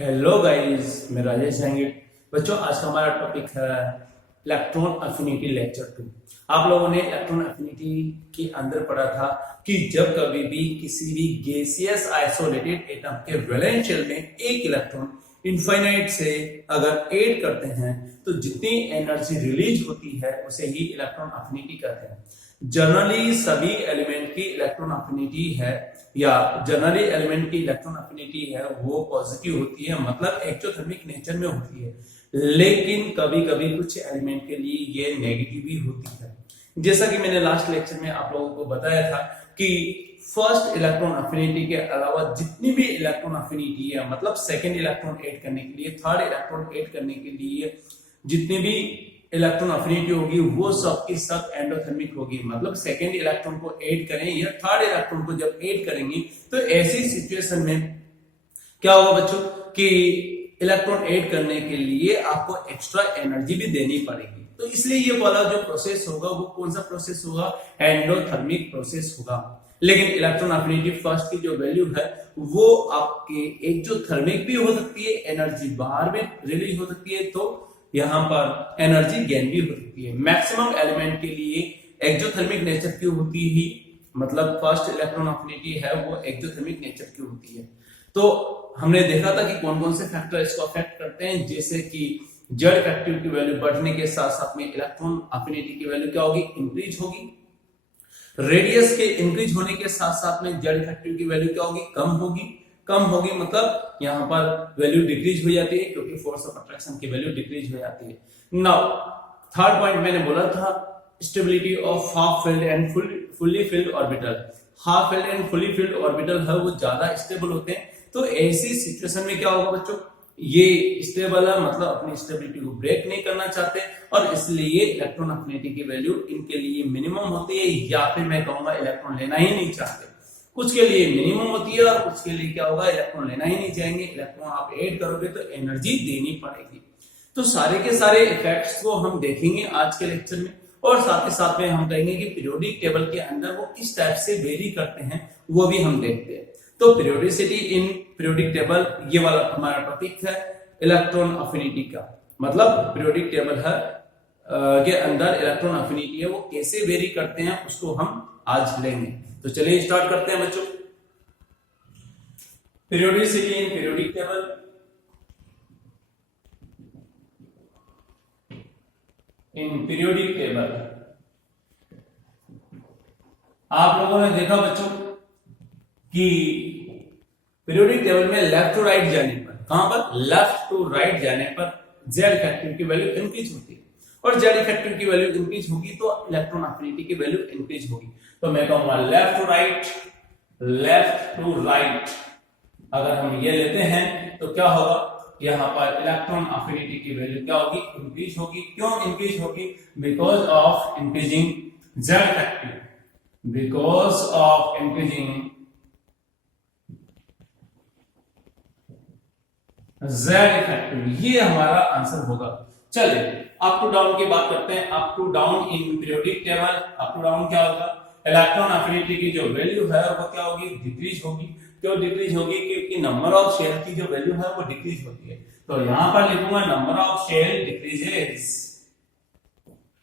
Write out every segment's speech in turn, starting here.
Hello guys, मैं राजेश जहांगीर। बच्चों, आज का हमारा टॉपिक है इलेक्ट्रॉन अफिनिटी लेक्चर 2। आप लोगों ने इलेक्ट्रॉन अफिनिटी के अंदर पढ़ा था कि जब कभी भी किसी भी गैसियस आइसोलेटेड एटम के वैलेंस शेल में एक इलेक्ट्रॉन इनफाइनाइट से अगर ऐड करते हैं तो जितनी एनर्जी रिलीज होती है उसे ही इलेक्ट्रॉन अफिनिटी कहते हैं। जनरली सभी एलिमेंट की इलेक्ट्रॉन अफिनिटी है या जनरली एलिमेंट की इलेक्ट्रॉन अफिनिटी है वो पॉजिटिव होती है, मतलब एक्सोथर्मिक नेचर में होती है। लेकिन कभी कभी कुछ एलिमेंट के लिए ये नेगेटिव भी होती है। जैसा कि मैंने लास्ट लेक्चर में आप लोगों को बताया था कि फर्स्ट इलेक्ट्रॉन अफिनिटी के अलावा जितनी भी इलेक्ट्रॉन अफिनिटी है, मतलब सेकेंड इलेक्ट्रॉन ऐड करने के लिए, थर्ड इलेक्ट्रॉन ऐड करने के लिए जितनी भी इलेक्ट्रॉन अफिनिटी होगी वो सब की सब एंडोथर्मिक होगी। मतलब सेकेंड इलेक्ट्रॉन को ऐड करें या थर्ड इलेक्ट्रॉन को जब ऐड करेंगे तो ऐसी सिचुएशन में क्या होगा बच्चों कि इलेक्ट्रॉन ऐड करने के लिए आपको एक्स्ट्रा एनर्जी भी देनी पड़ेगी। तो इसलिए ये वाला जो प्रोसेस होगा वो कौन सा प्रोसेस होगा? एंडोथर्मिक प्रोसेस होगा। लेकिन इलेक्ट्रॉन अफिनिटी फर्स्ट की जो वैल्यू है वो आपके एक्सोथर्मिक भी हो सकती है, एनर्जी बाहर में रिलीज हो सकती है, तो यहां पर एनर्जी गेन भी हो सकती है। मैक्सिमम एलिमेंट के लिए एक्सोथर्मिक नेचर की होती ही, मतलब फर्स्ट इलेक्ट्रॉन अफिनिटी है वो एक्सोथर्मिक नेचर की होती है। तो हमने देखा था कि कौन कौन से फैक्टर इसको अफेक्ट करते हैं, जैसे कि जेड फैक्टर की वैल्यू बढ़ने के साथ साथ में इलेक्ट्रॉन अफिनिटी की वैल्यू क्या होगी? इंक्रीज होगी। रेडियस के इंक्रीज होने के साथ साथ में जेड फैक्टर की वैल्यू क्या होगी? कम होगी। कम होगी मतलब यहां पर वैल्यू डिक्रीज हो जाती है, क्योंकि फोर्स ऑफ अट्रैक्शन की वैल्यू डिक्रीज हो जाती है। नाउ थर्ड पॉइंट मैंने बोला था stability of half filled and fully filled orbital. Half filled and fully filled orbital है वो ज्यादा स्टेबल होते हैं। तो ऐसी सिचुएशन में क्या होगा बच्चों? ये स्टेबल है, मतलब अपनी स्टेबिलिटी को ब्रेक नहीं करना चाहते और इसलिए इलेक्ट्रॉन अफिनिटी की वैल्यू इनके लिए मिनिमम होती है, या फिर मैं कहूंगा इलेक्ट्रॉन लेना ही नहीं चाहते। कुछ के लिए मिनिमम होती है और कुछ के लिए क्या होगा? इलेक्ट्रॉन लेना ही नहीं चाहेंगे। इलेक्ट्रॉन आप ऐड करोगे तो एनर्जी देनी पड़ेगी। तो सारे के सारे इफेक्ट्स को हम देखेंगे आज के लेक्चर में, और साथ ही साथ में हम कहेंगे कि पीरियोडिक टेबल के अंदर वो किस टाइप से वेरी करते हैं वो भी हम देखते हैं। तो पीरियोडिसिटी इन पीरियोडिक टेबल, ये वाला हमारा टॉपिक है इलेक्ट्रॉन अफिनिटी का। मतलब पीरियोडिक टेबल है के अंदर इलेक्ट्रॉन अफिनिटी है वो कैसे वेरी करते हैं उसको हम आज लेंगे। तो चलिए स्टार्ट करते हैं बच्चों। Periodicity in periodic table. In periodic table आप लोगों ने देखा बच्चों कि पीरियोडिक टेबल में लेफ्ट टू राइट जाने पर, कहां पर? लेफ्ट टू राइट जाने पर जेड फैक्टर की वैल्यू इंक्रीज होती है, और जेड फैक्टर की वैल्यू इंक्रीज होगी तो इलेक्ट्रॉन अफिनिटी की वैल्यू इंक्रीज होगी। तो मैं कहूंगा left to right, left to right अगर हम ये लेते हैं तो क्या होगा? यहां पर इलेक्ट्रॉन अफिनिटी की वैल्यू क्या होगी? इंक्रीज होगी। क्यों इंक्रीज होगी? Because of increasing Z factor, because of increasing Z factor. ये हमारा आंसर होगा। चलिए अप टू डाउन की बात करते हैं। Up to down in periodic table, up to down क्या होगा? इलेक्ट्रॉन अफिनिटी की जो वैल्यू है वो क्या होगी? डिक्रीज होगी। क्यों डिक्रीज होगी? क्योंकि नंबर ऑफ शेल की जो वैल्यू है वो डिक्रीज होती है। तो यहां पर लिखूंगा नंबर ऑफ शेल डिक्रीजेस,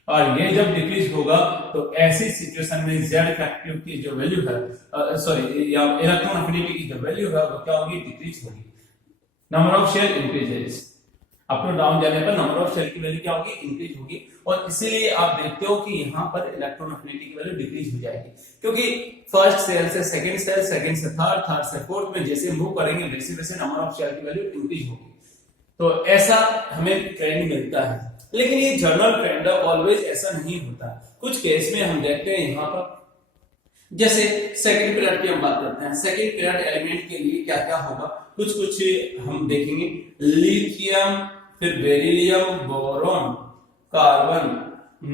और ये जब डिक्रीज होगा तो ऐसी सिचुएशन में जेड फैक्टर की जो वैल्यू है, सॉरी या इलेक्ट्रॉन अफिनिटी की जो वैल्यू है वो क्या होगी? डिक्रीज होगी। Number of shell increases. Up to down जाने पर नंबर ऑफ शेल की वैल्यू क्या होगी? इंक्रीज होगी। और इसीलिए आप देखते हो कि यहां पर इलेक्ट्रॉन अफिनिटी की वैल्यू डिक्रीज हो जाएगी, क्योंकि फर्स्ट सेल से सेकंड सेल, सेकंड से थर्ड, थर्ड से फोर्थ में जैसे मूव करेंगे वैसे वैसे नंबर ऑफ शेल की वैल्यू इंक्रीज होगी। तो ऐसा हमें ट्रेंड मिलता है, लेकिन ये जनरल ट्रेंड है, ऑलवेज ऐसा नहीं होता। कुछ केस में हम देखते हैं यहां पर, जैसे सेकंड पीरियड की हम बात करते हैं। सेकंड पीरियड एलिमेंट के लिए क्या क्या होगा कुछ कुछ हम देखेंगे। लिथियम, फिर beryllium, boron, carbon,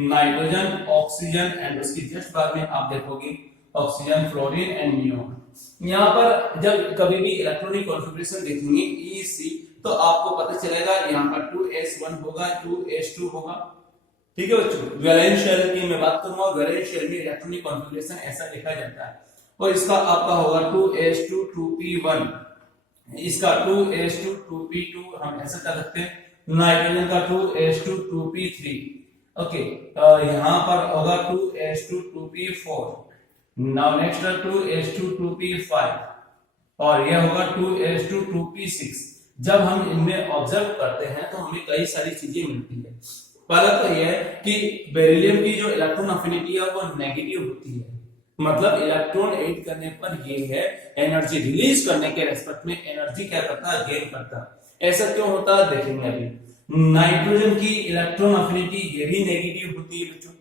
nitrogen, oxygen, and उसकी जस्ट बाद में आप देखोगे ऑक्सीजन, फ्लोरीन एंड नियोन। यहाँ पर जब कभी भी इलेक्ट्रॉनिक कॉन्फ़िगरेशन देखेंगे EC, तो आपको पता चलेगा यहाँ पर 2s1 होगा, 2s2 होगा। ठीक है बच्चों, वैलेंस शेल की मैं बात करूंगा। वैलेंस शेल में इलेक्ट्रॉनिक कॉन्फ़िगरेशन ऐसा लिखा जाता है, और इसका आपका होगा 2s2 2p1, इसका 2s2 2p2 हम ऐसा कर सकते हैं, नाइट्रोजन का 2s2 2p3, ओके, यहाँ पर होगा 2s2 2p4, now next 2s2 2p5 और यह होगा 2s2 2p6। जब हम इनमें ऑब्जर्व करते हैं तो हमें कई सारी चीजें मिलती है। पहला तो यह है कि बेरिलियम की जो इलेक्ट्रॉन अफिनिटी है वो नेगेटिव होती है, मतलब इलेक्ट्रॉन ऐड करने पर ये है एनर्जी रिलीज करने के रेस्पेक्ट में एनर्जी क्या करता है, गेन करता है। ऐसा क्यों होता है देखेंगे अभी। नाइट्रोजन की इलेक्ट्रॉन अफिनिटी ये भी नेगेटिव होती है बच्चों,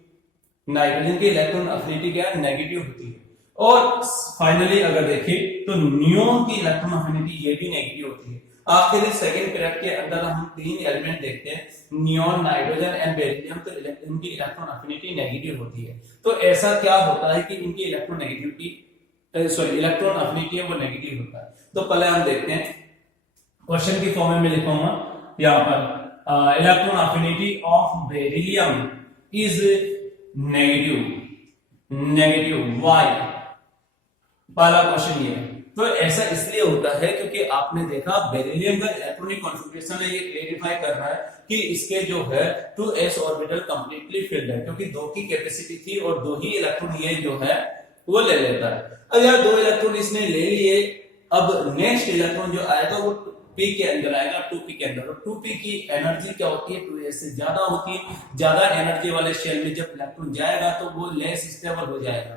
नाइट्रोजन की इलेक्ट्रॉन अफिनिटी क्या है, नेगेटिव होती है। और फाइनली अगर देखें तो नियोन की इलेक्ट्रॉन अफिनिटी ये भी नेगेटिव होती है। आखिर सेकंड पीरियड के अंदर हम तीन एलिमेंट देखते हैं, नियोन, नाइट्रोजन एंड बेरिलियम, तो इनकी इलेक्ट्रॉन अफिनिटी नेगेटिव होती है। तो ऐसा क्या होता है कि इनकी electron negativity sorry electron affinity है वो नेगेटिव होता है। तो पहले हम देखते हैं, क्वेश्चन की फॉर्म में लिखूंगा यहाँ पर, electron affinity of beryllium is negative why, पहला क्वेश्चन ये है। तो ऐसा इसलिए होता है क्योंकि आपने देखा बेरिलियम का इलेक्ट्रॉनिक कॉन्फ़िगरेशन है, ये क्लेरिफाई कर रहा है कि इसके जो है 2s ऑर्बिटल कंप्लीटली फिल्ड है, क्योंकि 2 की कैपेसिटी थी और 2 ही इलेक्ट्रॉन ये जो है वो ले लेता है। अगर 2 इलेक्ट्रॉन इसने ले लिए, अब नेक्स्ट इलेक्ट्रॉन जो आएगा वो p के अंदर आएगा, 2p के अंदर। और 2p की एनर्जी क्या होती है, 2s से ज्यादा होती है। ज्यादा एनर्जी वाले शेल में जब इलेक्ट्रॉन जाएगा तो वो लेस स्टेबल हो जाएगा।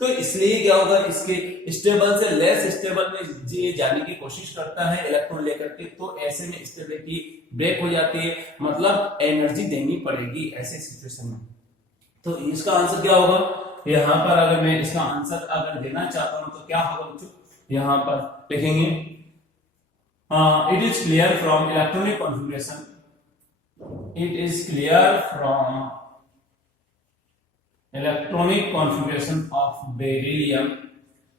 तो इसलिए क्या होगा, इसके स्टेबल से लेस स्टेबल में ये जाने की कोशिश करता है इलेक्ट्रॉन लेकर के, तो ऐसे में स्टेबिलिटी ब्रेक हो जाती है, मतलब एनर्जी देनी पड़ेगी ऐसे सिचुएशन में। तो इसका आंसर क्या होगा, यहाँ पर अगर मैं इसका आंसर अगर देना चाहता हूं तो क्या होगा बच्चों, यहाँ पर लिखेंगे it is clear from electronic configuration, it is clear from electronic configuration of beryllium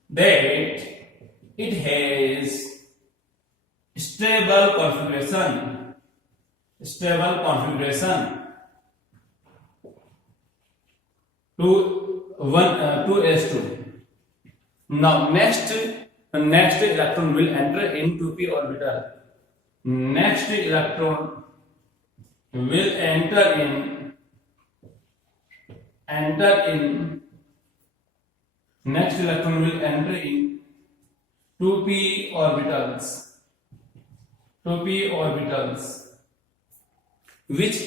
that it has stable configuration to 2s2. Now next electron will enter in 2p orbital. Next electron will enter in 2p orbitals, which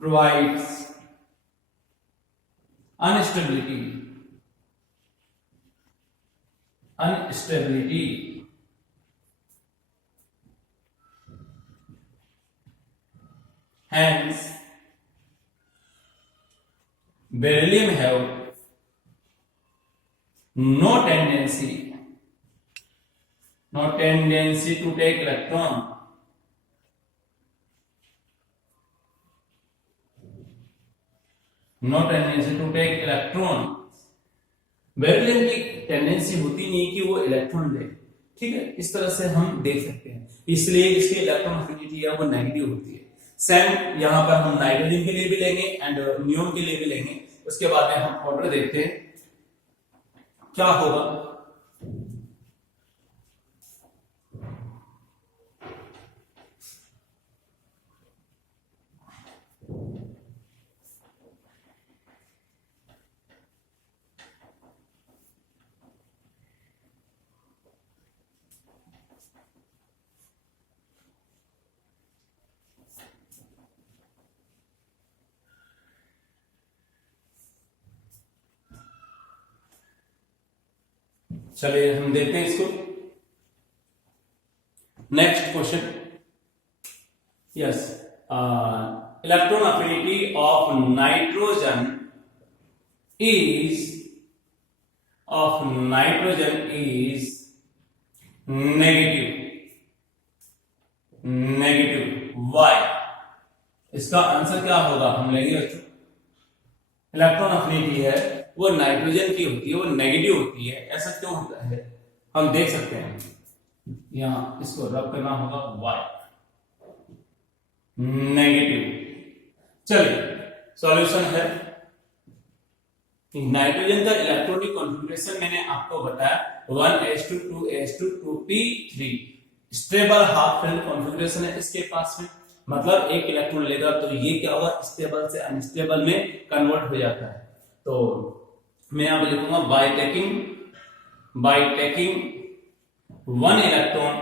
provides instability. Hence, beryllium have no tendency to take electron. Beryllium की tendency होती नहीं कि वो electron ले, ठीक है, इस तरह से हम देख सकते हैं, इसलिए इसकी इलेक्ट्रॉन अफिनिटी है वो नेगेटिव होती है। सेम यहाँ पर हम नाइट्रोजन के लिए भी लेंगे एंड नियोन के लिए भी लेंगे। उसके बाद में हम ऑर्डर देखते हैं क्या होगा। चलिए हम देखते हैं इसको। Next question, yes, electron affinity of nitrogen is negative why. इसका आंसर क्या होगा, हम लेंगे इलेक्ट्रॉन अफिनिटी है वो नाइट्रोजन की होती है, वो नेगेटिव होती है। ऐसा क्यों होता है हम देख सकते हैं, यहां इसको रब करना होगा y नेगेटिव। चलिए सॉल्यूशन है, नाइट्रोजन का इलेक्ट्रॉनिक कॉन्फ़िगरेशन मैंने आपको बताया 1s2 2s2 2p3 stable half filled configuration है इसके पास में, मतलब एक इलेक्ट्रॉन लेगा तो ये क्या होगा, स्टेबल से अनस्टेबल में कन्वर्ट हो जाता है। तो मैं यहां पर लिखूंगा by taking one electron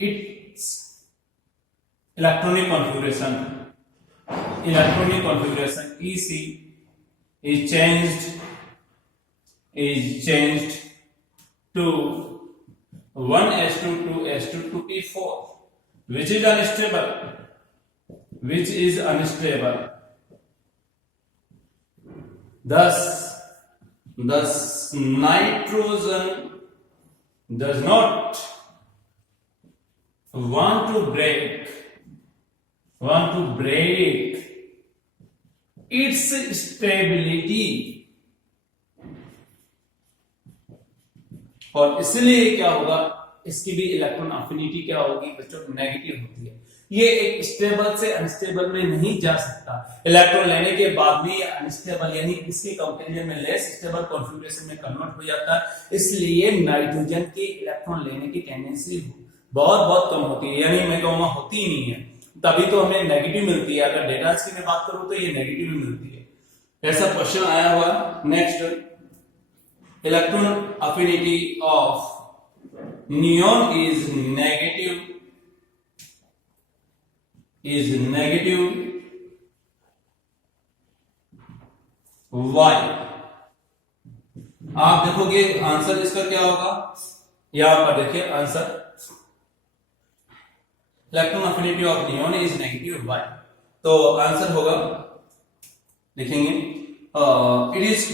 its electronic configuration EC is changed to 1s2 2s2 2p4 which is unstable. Thus nitrogen does not want to break its stability, और इसलिए क्या होगा, इसकी भी इलेक्ट्रॉन अफिनिटी क्या होगी बच्चों, नेगेटिव होती है। ये एक स्टेबल से अनस्टेबल में नहीं जा सकता, इलेक्ट्रॉन लेने के बाद भी अनस्टेबल यानी इसके कंपैरिजन में लेस स्टेबल कॉन्फ़िगरेशन में कन्वर्ट हो जाता है। इसलिए नाइट्रोजन के इलेक्ट्रॉन लेने की टेंडेंसी बहुत कम होती है, यानी मैं कहूंगा होती ही नहीं है, तभी तो हमें नेगेटिव मिलती है। अगर डेटा की मैं बात करूं तो ये नेगेटिव मिलती है। ऐसा क्वेश्चन आया हुआ। Next, electron affinity of neon is negative why. आप देखोगे आंसर इसका क्या होगा, यहां पर देखिए answer, electron affinity of neon is negative why. तो आंसर होगा, लिखेंगे it is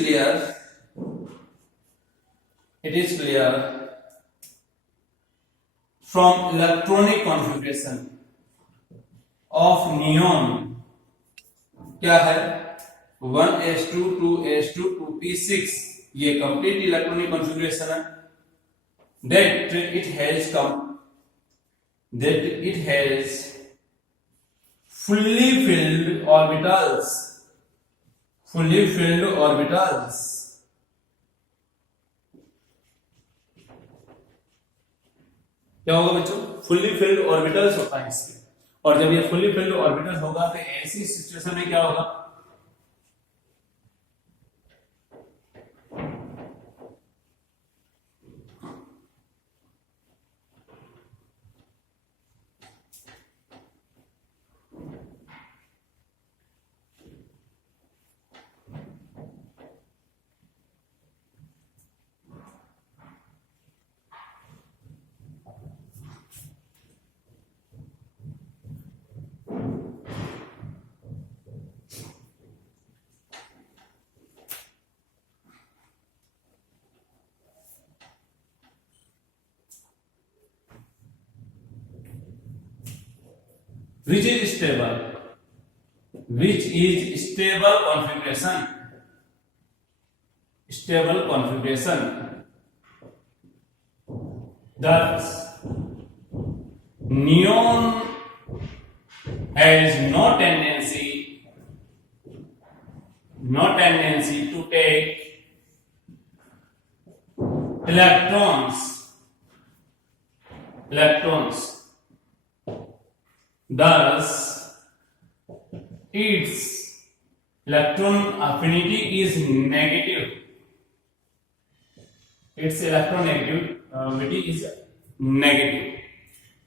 clear from electronic configuration of neon क्या है 1s2 2s2 2p6, ये कंप्लीट इलेक्ट्रॉनिक कॉन्फ़िगरेशन है। that it has fully filled orbitals क्या होगा बच्चों, फुल्ली फिल्ड ऑर्बिटल्स होता है इसके, और जब ये फुल्ली फिल्ड ऑर्बिटल होगा तो ऐसी सिचुएशन में क्या होगा, which is stable configuration thus neon has no tendency to take electrons thus its electron affinity is negative,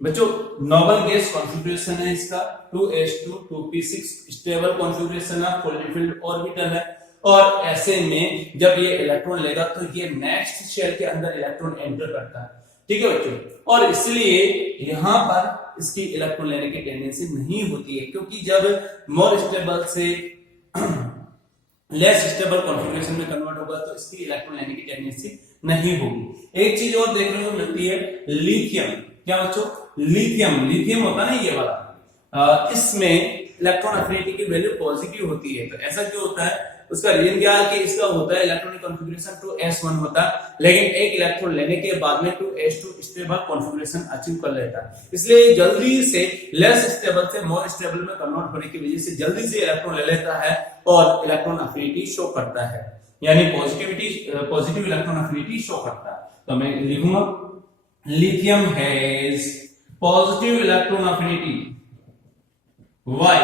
बच्चों नोबल गैस कॉन्फ़िगरेशन है इसका 2s2 2p6 स्टेबल कॉन्फ़िगरेशन है, फुल्ली फिल्ड ऑर्बिटल है, और ऐसे में जब ये इलेक्ट्रॉन लेगा तो ये नेक्स्ट शेल के अंदर इलेक्ट्रॉन एंटर करता है, ठीक है बच्चों, और इसलिए यहां पर इसकी इलेक्ट्रॉन लेने की टेंडेंसी नहीं होती है, क्योंकि जब मोर स्टेबल से लेस स्टेबल कॉन्फ़िगरेशन में कन्वर्ट होगा तो इसकी इलेक्ट्रॉन लेने की टेंडेंसी नहीं होगी। एक चीज और देखने को मिलती है, लिथियम। क्या बच्चों, लिथियम होता है ना ये वाला, इसमें इलेक्ट्रॉन अफिनिटी की वैल्यू पॉजिटिव होती है। तो ऐसा क्यों होता है, उसका रीजन क्या है कि इसका होता है इलेक्ट्रॉनिक कॉन्फ़िगरेशन 2s1 होता है, लेकिन एक इलेक्ट्रॉन लेने के बाद में 2s2 स्टेबल कॉन्फ़िगरेशन अचीव कर लेता है। इसलिए जल्दी से लेस स्टेबल से मोर स्टेबल में कन्वर्ट होने की वजह से जल्दी से इलेक्ट्रॉन ले लेता है और इलेक्ट्रॉन अफिनिटी शो करता है, यानी पॉजिटिव इलेक्ट्रॉन अफिनिटी शो करता है। तो मैं लिखूंगा lithium has positive electron affinity why.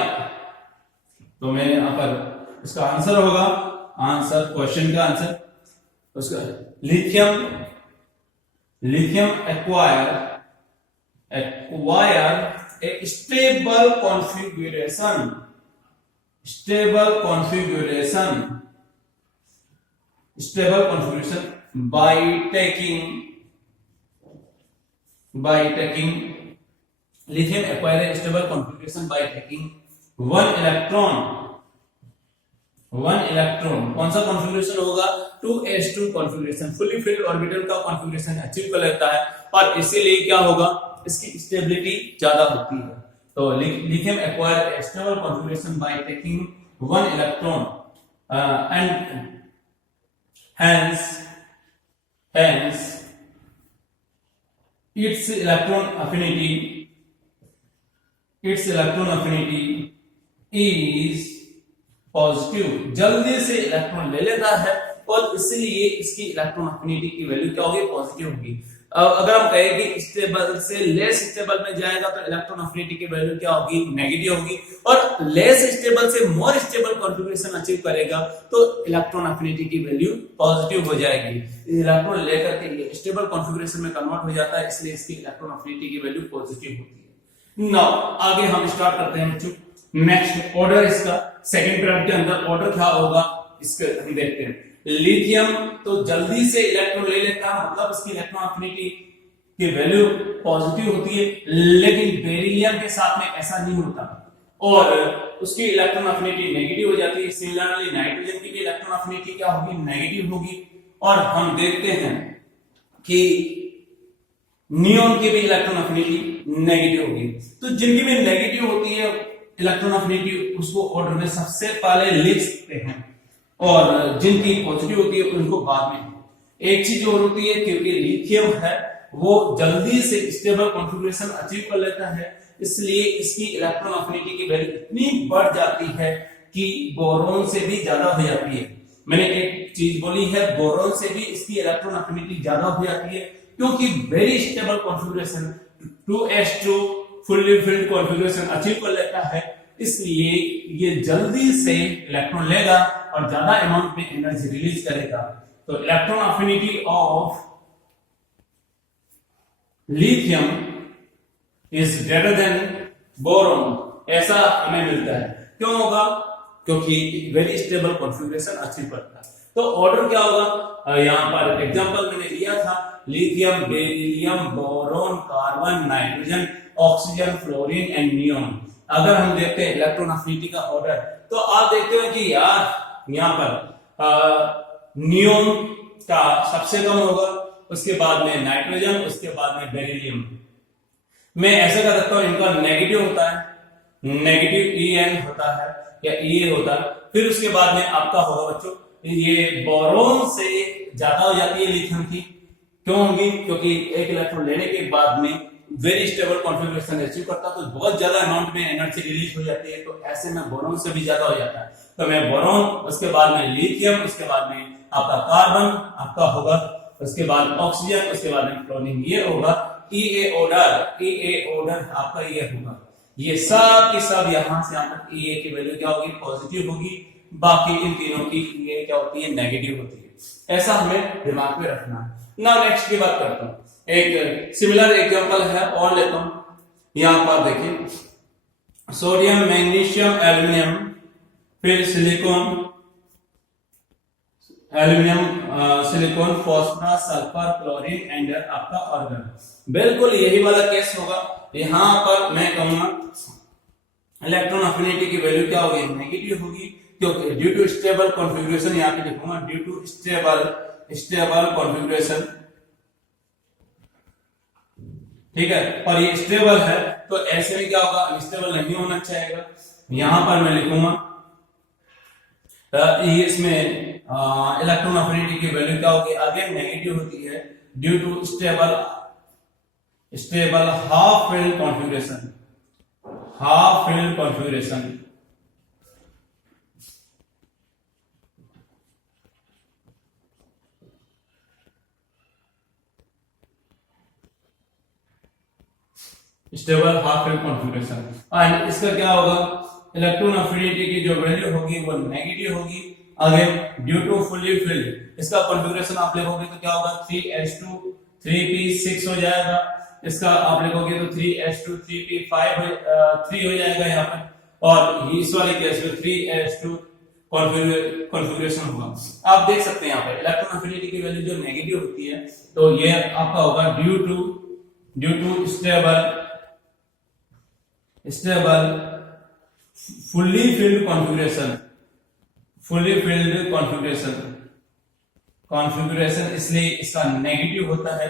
तो मैं यहां पर इसका आंसर होगा, आंसर क्वेश्चन का आंसर उसका lithium acquire a stable configuration by taking lithium acquire a stable configuration by taking one electron कौन सा कॉन्फ़िगरेशन होगा, 2s2 configuration, fully filled orbital का कॉन्फ़िगरेशन अचीव कर लेता है और इसीलिए क्या होगा, इसकी स्टेबिलिटी ज्यादा होती है। तो lithium acquire a stable configuration by taking one electron and hence its electron affinity is positive, जल्दी से इलेक्ट्रॉन ले लेता है और इसलिए इसकी इलेक्ट्रॉन अफिनिटी की वैल्यू क्या होगी, पॉजिटिव होगी। अगर हम कहें कि स्टेबल से लेस स्टेबल में जाएगा तो इलेक्ट्रॉन अफिनिटी की वैल्यू क्या होगी, नेगेटिव होगी, और लेस स्टेबल से मोर स्टेबल कॉन्फ़िगरेशन अचीव करेगा तो इलेक्ट्रॉन अफिनिटी की वैल्यू पॉजिटिव हो जाएगी। इलेक्ट्रॉन लेकर के स्टेबल कॉन्फ़िगरेशन में कन्वर्ट हो जाता है, इसलिए इसकी इलेक्ट्रॉन अफिनिटी की वैल्यू पॉजिटिव होती है। नाउ आगे हम स्टार्ट करते हैं बच्चों, नेक्स्ट ऑर्डर इसका सेकंड पीरियड के अंदर ऑर्डर क्या होगा इसके हम देखते हैं। लिथियम तो जल्दी से इलेक्ट्रॉन ले लेता है, मतलब इसकी इलेक्ट्रॉन अफिनिटी की वैल्यू पॉजिटिव होती है, लेकिन बेरिलियम के साथ में ऐसा नहीं होता और उसकी इलेक्ट्रॉन अफिनिटी नेगेटिव हो जाती है। सिमिलरली नाइट्रोजन की भी इलेक्ट्रॉन अफिनिटी क्या होगी, नेगेटिव होगी। और हम देखते हैं कि नियोन की भी इलेक्ट्रॉन अफिनिटी नेगेटिव होगी। तो जिनकी भी नेगेटिव होती है इलेक्ट्रॉन अफिनिटी, उसको ऑर्डर में सबसे पहले लिख सकते हैं, और जिनकी पॉजिटिव होती है उनको बाद में। एक चीज और होती है, क्योंकि लिथियम है वो जल्दी से स्टेबल कॉन्फ़िगरेशन अचीव कर लेता है, इसलिए इसकी इलेक्ट्रॉन अफिनिटी की वैल्यू इतनी बढ़ जाती है कि बोरॉन से भी ज्यादा हो जाती है। मैंने एक चीज बोली है, बोरॉन से भी इसकी इलेक्ट्रॉन अफिनिटी ज्यादा हो जाती है, क्योंकि very stable configuration 2s2 fully filled configuration achieve कर लेता है, इसलिए ये जल्दी से इलेक्ट्रॉन लेगा और ज्यादा अमाउंट में एनर्जी रिलीज करेगा। तो electron affinity of lithium is greater than boron, ऐसा हमें मिलता है। क्यों होगा, क्योंकि वेरी स्टेबल कॉन्फ़िगरेशन अचीव करता है। तो ऑर्डर क्या होगा, यहां पर एग्जांपल मैंने लिया था, lithium, beryllium, boron, carbon, nitrogen, oxygen, fluorine and neon. अगर हम देखते हैं इलेक्ट्रॉन अफिनिटी का ऑर्डर, तो आप देखते हो कि यार यहाँ पर नियोन का सबसे कम होगा, उसके बाद में नाइट्रोजन, उसके बाद में बेरिलियम। मैं ऐसा कर सकता हूं, इनका नेगेटिव होता है, नेगेटिव En होता है या E होता है, फिर उसके बाद में आपका होगा बच्चों, ये बोरॉन से ज्यादा हो जाती है लिथियम की। क्यों होगी, क्योंकि एक इलेक्ट्रॉन लेने के बाद में वेरी स्टेबल कॉन्फ़िगरेशन अचीव करता तो बहुत ज्यादा अमाउंट में एनर्जी रिलीज हो जाती है, तो ऐसे में बोरॉन से भी ज्यादा हो जाता है। तो मैं बोरॉन, उसके बाद में लिथियम, उसके बाद में आपका कार्बन आपका होगा, उसके बाद ऑक्सीजन, उसके बाद में फ्लोरीन, ये होगा Ea ऑर्डर आपका ये होगा। ये सब की सब यहां से यहां तक Ea की वैल्यू क्या होगी, पॉजिटिव होगी, बाकी इन तीनों की Ea क्या होती है, नेगेटिव होती है। ऐसा हमें दिमाग में रखना है। ना नेक्स्ट की बात करता हूं, एक सिमिलर एग्जांपल है और लेता हूं। यहां पर देखिए, सोडियम, मैग्नीशियम, एल्यूमिनियम, फिर silicon, aluminium, silicon, phosphorus, sulphur, chlorine and आपका आर्गन। बिल्कुल यही वाला केस होगा। यहां पर मैं कहूंगा इलेक्ट्रॉन अफिनिटी की वैल्यू क्या होगी, नेगेटिव होगी, क्योंकि ड्यू टू स्टेबल कॉन्फ़िगरेशन, यहां पे लिखूंगा ड्यू टू स्टेबल कॉन्फ़िगरेशन, ठीक है। और ये स्टेबल है, तो ऐसे में क्या होगा, अनस्टेबल नहीं होना चाहिए, यहां पर मैं लिखूंगा ये इसमें इलेक्ट्रॉन अफिनिटी की वैल्यू क्या होगी, अगेन नेगेटिव होती है due to stable half filled configuration, half filled configuration. Stable half filled configuration and इसका क्या होगा, इलेक्ट्रॉन अफिनिटी की जो वैल्यू होगी वो नेगेटिव होगी, again due to fully filled. इसका कॉन्फ़िगरेशन आप लिखोगे तो क्या होगा, 3s2 3p6 हो जाएगा, इसका आप लिखोगे तो 3s2 3p5 3 हो जाएगा यहाँ पर, और इस वाले केस में 3s2 कॉन्फ़िगरेशन होगा। आप देख सकते हैं यहाँ पे इलेक्ट्रॉन अफिनिटी की वैल्यू जो नेगेटिव होती है तो ये आपका होगा due to stable fully filled configuration, इसलिए इसका नेगेटिव होता है।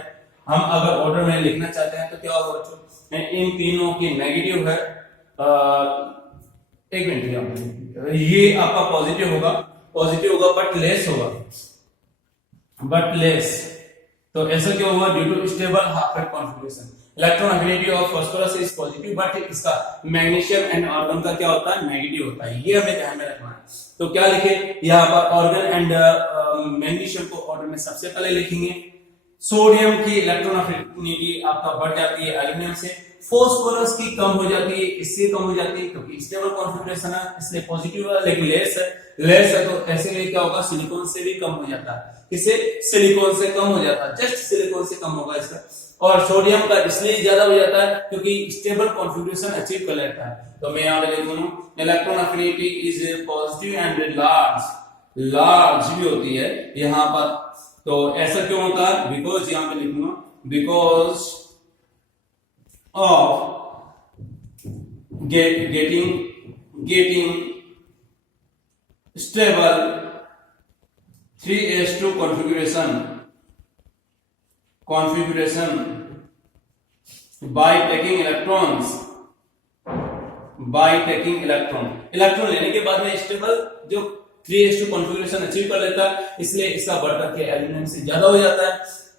हम अगर ऑर्डर में लिखना चाहते हैं तो क्या होगा बच्चों, इन तीनों की नेगेटिव है, एक मिनट, ये आपका पॉजिटिव होगा बट लेस। तो ऐसा क्यों हुआ, due to stable half filled configuration. Electron affinity of phosphorus is positive but इसका मैग्नीशियम एंड आर्गन का क्या होता है, नेगेटिव होता है। ये हमें ध्यान में रखना है। तो क्या लिखे यहाँ पर, आर्गन एंड मैग्नीशियम को ऑर्डर में सबसे पहले लिखेंगे। सोडियम की इलेक्ट्रॉन अफिनिटी आपका बढ़ जाती है एल्यूमिनियम से, फास्फोरस की कम हो जाती है, इससे कम हो जाती है क्योंकि स्टेबल कॉन्फ़िगरेशन है इसलिए पॉजिटिव है, लेकिन लेस है तो ऐसे में क्या होगा, सिलिकॉन से भी कम हो जाता है। किससे, सिलिकॉन से कम हो जाता है, जस्ट सिलिकॉन से कम होगा इसका। और सोडियम का इसलिए ज्यादा हो जाता है क्योंकि स्टेबल कॉन्फ़िगरेशन अचीव कर लेता है। तो मैं यहाँ पे लिखूंगा electron affinity is positive and large भी होती है यहाँ पर। तो ऐसा क्यों होता है, बिकॉज यहाँ पे लिखूंगा because of getting stable 3s2 configuration by taking electron लेने के बाद में स्टेबल जो 3s2 कॉन्फ़िगरेशन अचीव कर लेता है, इसलिए इसका बढ़कर के एल्यूमिनियम से ज्यादा हो जाता है।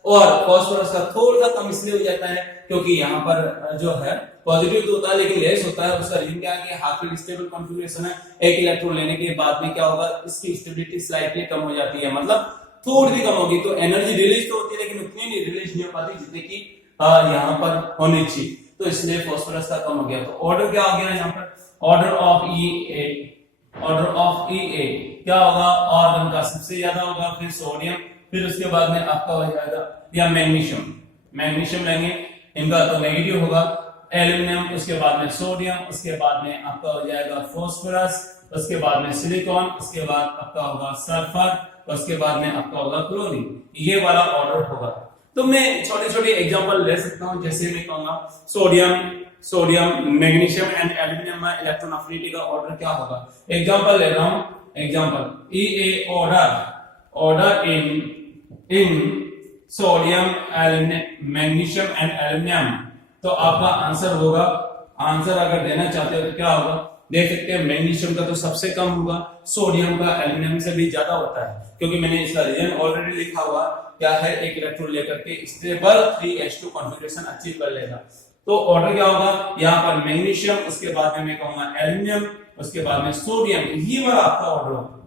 और फास्फोरस का थोड़ा कम इसलिए हो जाता है क्योंकि यहाँ पर जो है पॉजिटिव तो होता है लेकिन लेस होता है। उसका रीजन क्या है कि हाफ फील्ड स्टेबल कॉन्फ़िगरेशन है, एक इलेक्ट्रॉन लेने के बाद में क्या होगा, इसकी स्टेबिलिटी स्लाइटली कम हो जाती है, मतलब थोड़ी कम होगी। तो एनर्जी रिलीज तो होती है लेकिन उतनी नहीं रिलीज नहीं हो पाती जितनी की यहाँ पर होनी चाहिए, तो इसलिए फास्फोरस का कम हो गया। तो ऑर्डर क्या आ गया यहाँ पर, ऑर्डर ऑफ E8 क्या होगा, आर्गन का सबसे ज्यादा होगा, फिर सोडियम, फिर उसके बाद में आपका हो जाएगा या मैग्नीशियम लेंगे, इनका तो नेगेटिव होगा, एल्यूमिनियम, उसके बाद में सोडियम, उसके बाद में आपका हो जाएगा फास्फोरस, उसके बाद में सिलिकॉन, उसके बाद आपका होगा सल्फर, उसके बाद में आपका होगा क्लोरीन। ये वाला ऑर्डर होगा। तो मैं छोटे एग्जांपल ले सकता हूं, जैसे मैं कहूंगा सोडियम मैग्नीशियम एंड एल्यूमिनियम में इलेक्ट्रॉन अफिनिटी का ऑर्डर क्या होगा। एग्जांपल ले रहा हूं, example EA order in sodium magnesium and aluminium. तो आपका आंसर होगा, आंसर अगर देना चाहते हो तो क्या होगा, देख सकते हैं मैग्नीशियम का तो सबसे कम होगा, सोडियम का एल्यूमिनियम से भी ज्यादा होता है, क्योंकि मैंने इसका रीजन ऑलरेडी लिखा हुआ क्या है, एक इलेक्ट्रॉन लेकर के स्टेबल 3s2 कॉन्फ़िगरेशन अचीव कर लेगा। तो ऑर्डर क्या होगा, यहाँ पर मैग्नीशियम, उसके बाद में मैं कहूंगा एल्यूमिनियम, उसके बाद में सोडियम, ये वाला आपका ऑर्डर होगा।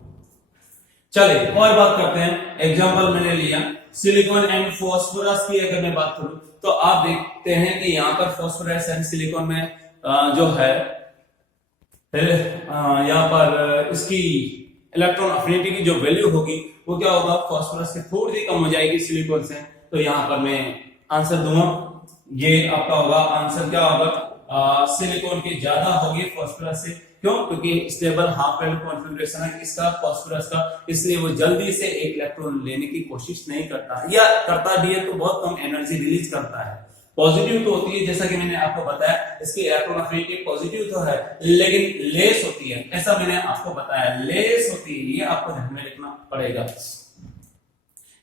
चलिए और बात करते हैं, एग्जांपल मैंने लिया सिलिकॉन एंड फास्फोरस की। अगर मैं बात करूं तो आप देखते हैं कि यहाँ पर फास्फोरस एंड सिलिकॉन में जो है यहाँ पर इसकी इलेक्ट्रॉन अफिनिटी की जो वैल्यू होगी वो क्या होगा, फास्फोरस से थोड़ी सी कम हो जाएगी सिलिकॉन से। तो यहाँ पर मैं आंसर दूंगा, ये आपका होगा आंसर क्या होगा, सिलिकॉन की ज्यादा होगी फास्फोरस से। क्यों, क्योंकि स्टेबल हाफ फील्ड कॉन्फ़िगरेशन है इसका फास्फोरस का, इसलिए वो जल्दी से एक इलेक्ट्रॉन लेने की कोशिश नहीं करता, या करता भी है तो बहुत कम एनर्जी रिलीज करता है। पॉजिटिव तो होती है, जैसा कि मैंने आपको बताया, इसकी इलेक्ट्रॉन अफिनिटी पॉजिटिव तो है लेकिन लेस होती है, ऐसा मैंने आपको बताया, लेस होती है, ये आपको ध्यान में रखना पड़ेगा।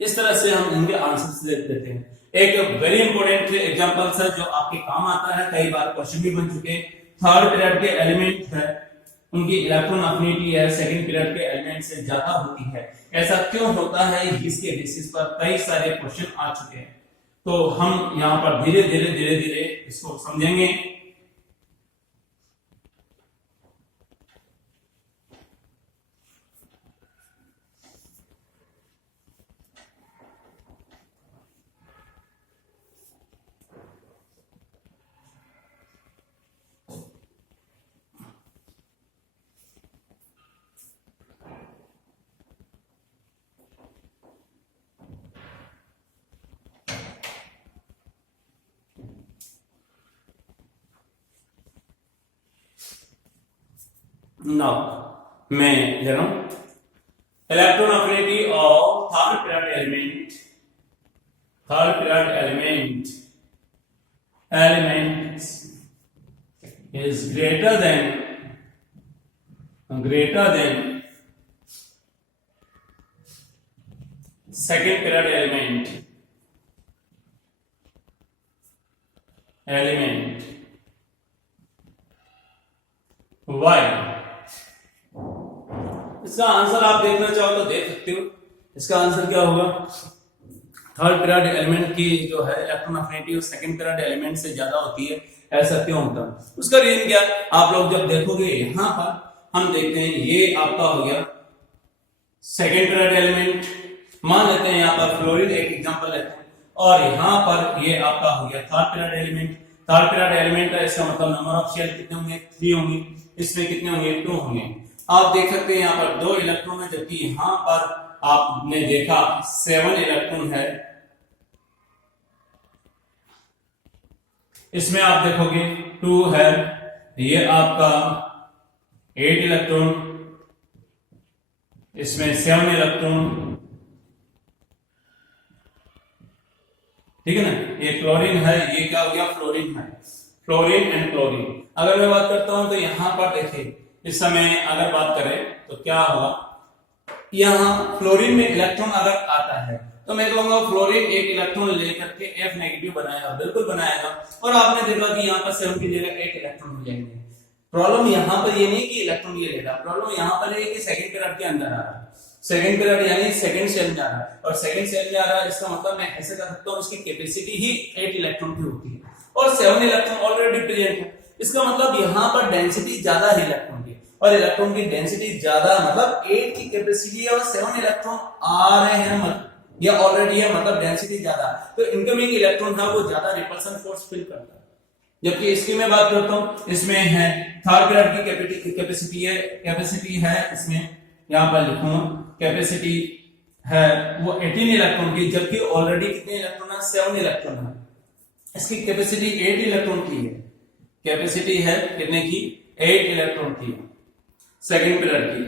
इस तरह से हम इनके आंसर्स देख देते हैं। एक वेरी इंपॉर्टेंट एग्जांपल्स है जो आपके काम आता है, कई बार क्वेश्चन भी बन चुके हैं। थर्ड पीरियड के एलिमेंट है, उनकी इलेक्ट्रॉन अफिनिटी है सेकंड पीरियड के एलिमेंट से ज्यादा होती है। ऐसा क्यों होता है, इसके बेसिस पर कई सारे क्वेश्चन आ चुके हैं, तो हम यहाँ पर धीरे धीरे इसको समझेंगे। नाउ मैं ले रहा हूं electron affinity of third period element is greater than second period element why। इसका आंसर आप देखना चाहो तो देख सकते हो। इसका आंसर क्या होगा, थर्ड पीरियड एलिमेंट की जो है electron affinity second period element से ज्यादा होती है। ऐसा क्यों होता है, उसका रीजन क्या, आप लोग जब देखोगे यहां पर हम देखते हैं ये आपका हो गया सेकंड पीरियड एलिमेंट, मान लेते हैं यहाँ पर फ्लोरीन एक एग्जांपल लेते हैं, और यहाँ पर ये आपका हो गया third period element. Third period element का इसका मतलब नंबर ऑफ शेल कितने होंगे, 3 होंगे, इसमें कितने होंगे, 2 होंगे। आप देख सकते हैं यहाँ पर 2 इलेक्ट्रॉन है, जबकि यहाँ पर आपने देखा 7 इलेक्ट्रॉन है। इसमें आप देखोगे 2 है, ये आपका 8 इलेक्ट्रॉन, इसमें 7 इलेक्ट्रॉन, ठीक है ना। ये क्लोरीन है, ये क्या हो गया, फ्लोरीन है, फ्लोरीन एंड क्लोरीन। अगर मैं बात करता हूं तो यहां पर देखिए इस समय अगर बात करें तो क्या होगा, यहाँ फ्लोरीन में इलेक्ट्रॉन अगर आता है तो मैं कहूंगा फ्लोरीन एक इलेक्ट्रॉन लेकर के F नेगेटिव बनाएगा, बिल्कुल बनाएगा, और आपने देखा कि यहाँ पर 7 की जगह 8 इलेक्ट्रॉन हो जाएंगे। प्रॉब्लम यहाँ पर ये नहीं कि इलेक्ट्रॉन ये लेगा, प्रॉब्लम यहाँ पर है कि सेकंड पीरियड के अंदर आ रहा है, सेकंड पीरियड यानी सेकंड सेल में आ रहा है, और सेकंड सेल में आ रहा है इसका मतलब मैं ऐसे कर सकता हूँ उसकी कैपेसिटी ही 8 इलेक्ट्रॉन की होती है और 7 इलेक्ट्रॉन ऑलरेडी प्रेजेंट है। इसका मतलब यहाँ पर डेंसिटी ज्यादा है इलेक्ट्रॉन की, और इलेक्ट्रॉन की डेंसिटी ज्यादा मतलब 8 की कैपेसिटी है और 7 इलेक्ट्रॉन आ रहे हैं, मतलब ये ऑलरेडी है, मतलब डेंसिटी ज्यादा, तो इनकमिंग इलेक्ट्रॉन है वो ज्यादा रिपल्सन फोर्स फील करता है। जबकि इसकी मैं बात करता हूं, इसमें है थर्ड पीरियड की कैपेसिटी है इसमें यहां पर लिखूंगा कैपेसिटी है वो 18 इलेक्ट्रॉन की, जबकि ऑलरेडी कितने इलेक्ट्रॉन है, 7 इलेक्ट्रॉन है। इसकी कैपेसिटी 8 इलेक्ट्रॉन की है, कैपेसिटी है कितने की, 8 इलेक्ट्रॉन की सेकंड पीरियड की,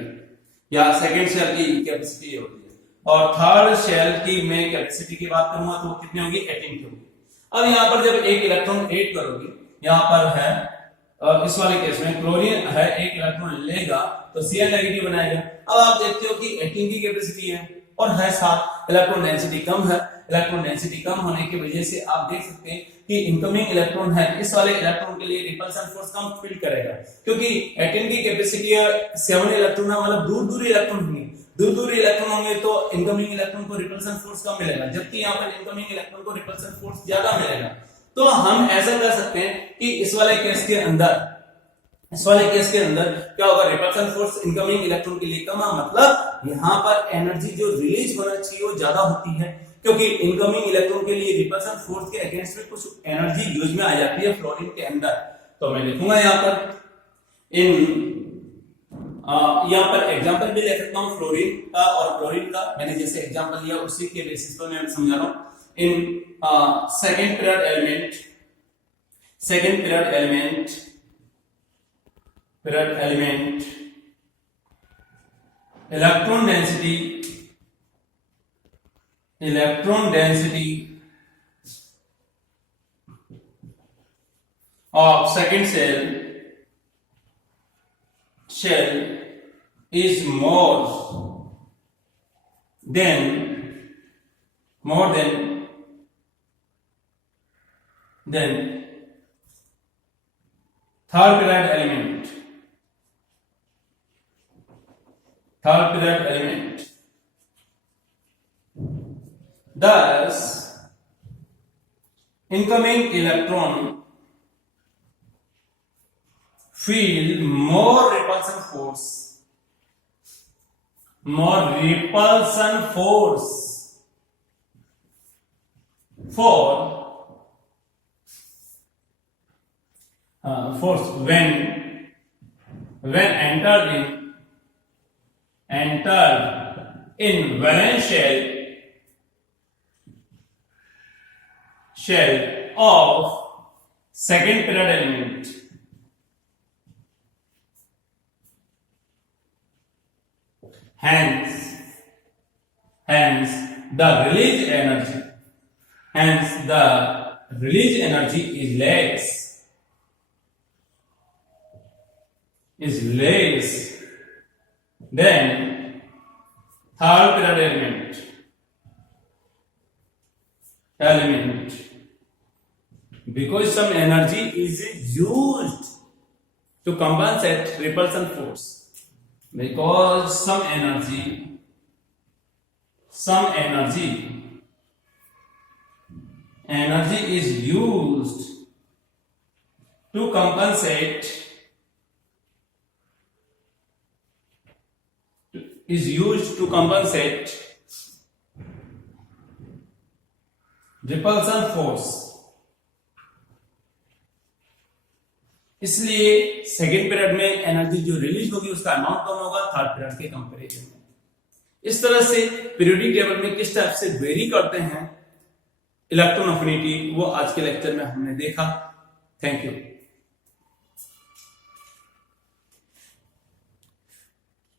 या सेकंड सेल की कैपेसिटी होती है, और थर्ड सेल की मैं कैपेसिटी की बात करूंगा तो कितनी होगी, 18 की होगी। अब यहाँ पर जब एक इलेक्ट्रॉन 8 करोगे, यहाँ पर है इस वाले केस में क्लोरीन है, एक इलेक्ट्रॉन लेगा तो Cl नेगेटिव बनाएगा। अब आप देखते हो कि 18 की कैपेसिटी है और है 7, इलेक्ट्रॉन डेंसिटी कम है, इलेक्ट्रॉन डेंसिटी कम होने की वजह से आप देख सकते हैं कि इनकमिंग इलेक्ट्रॉन है इस वाले इलेक्ट्रॉन के लिए रिपल्सन फोर्स कम फील करेगा, क्योंकि 18 की कैपेसिटी है 7 इलेक्ट्रॉन है, मतलब दूर इलेक्ट्रॉन होंगे, दूर इलेक्ट्रॉन होंगे तो इनकमिंग इलेक्ट्रॉन को रिपल्सन फोर्स कम मिलेगा, जबकि यहाँ पर इनकमिंग इलेक्ट्रॉन को रिपल्सन फोर्स ज्यादा मिलेगा। तो हम ऐसा कर सकते हैं कि इस वाले केस के अंदर क्या होगा, रिपल्सन फोर्स इनकमिंग इलेक्ट्रॉन के लिए कम है, मतलब यहाँ पर एनर्जी जो रिलीज होना चाहिए वो ज्यादा होती है, क्योंकि इनकमिंग इलेक्ट्रॉन के लिए रिपल्सन फोर्स के अगेंस्ट में कुछ एनर्जी यूज में आ जाती है फ्लोरीन के अंदर। तो मैं लिखूंगा यहाँ पर एग्जांपल भी ले सकता हूँ फ्लोरीन का और क्लोरीन का, मैंने जैसे एग्जांपल लिया उसी के बेसिस पर मैं समझा रहा हूँ। In second period element electron density of second shell is more than third pyrite element third period element. Thus, incoming electron feel more repulsion force for force when entered in valence shell of second period element. Hence the release energy is less than third period element because some energy is used to compensate repulsion force. Because some energy is used to compensate repulsion force. इसलिए second period में energy जो release होगी उसका amount कम होगा third period के comparison में। इस तरह से पीरियोडिक टेबल में किस टाइप से वेरी करते हैं इलेक्ट्रॉन अफिनिटी वो आज के लेक्चर में हमने देखा। Thank you.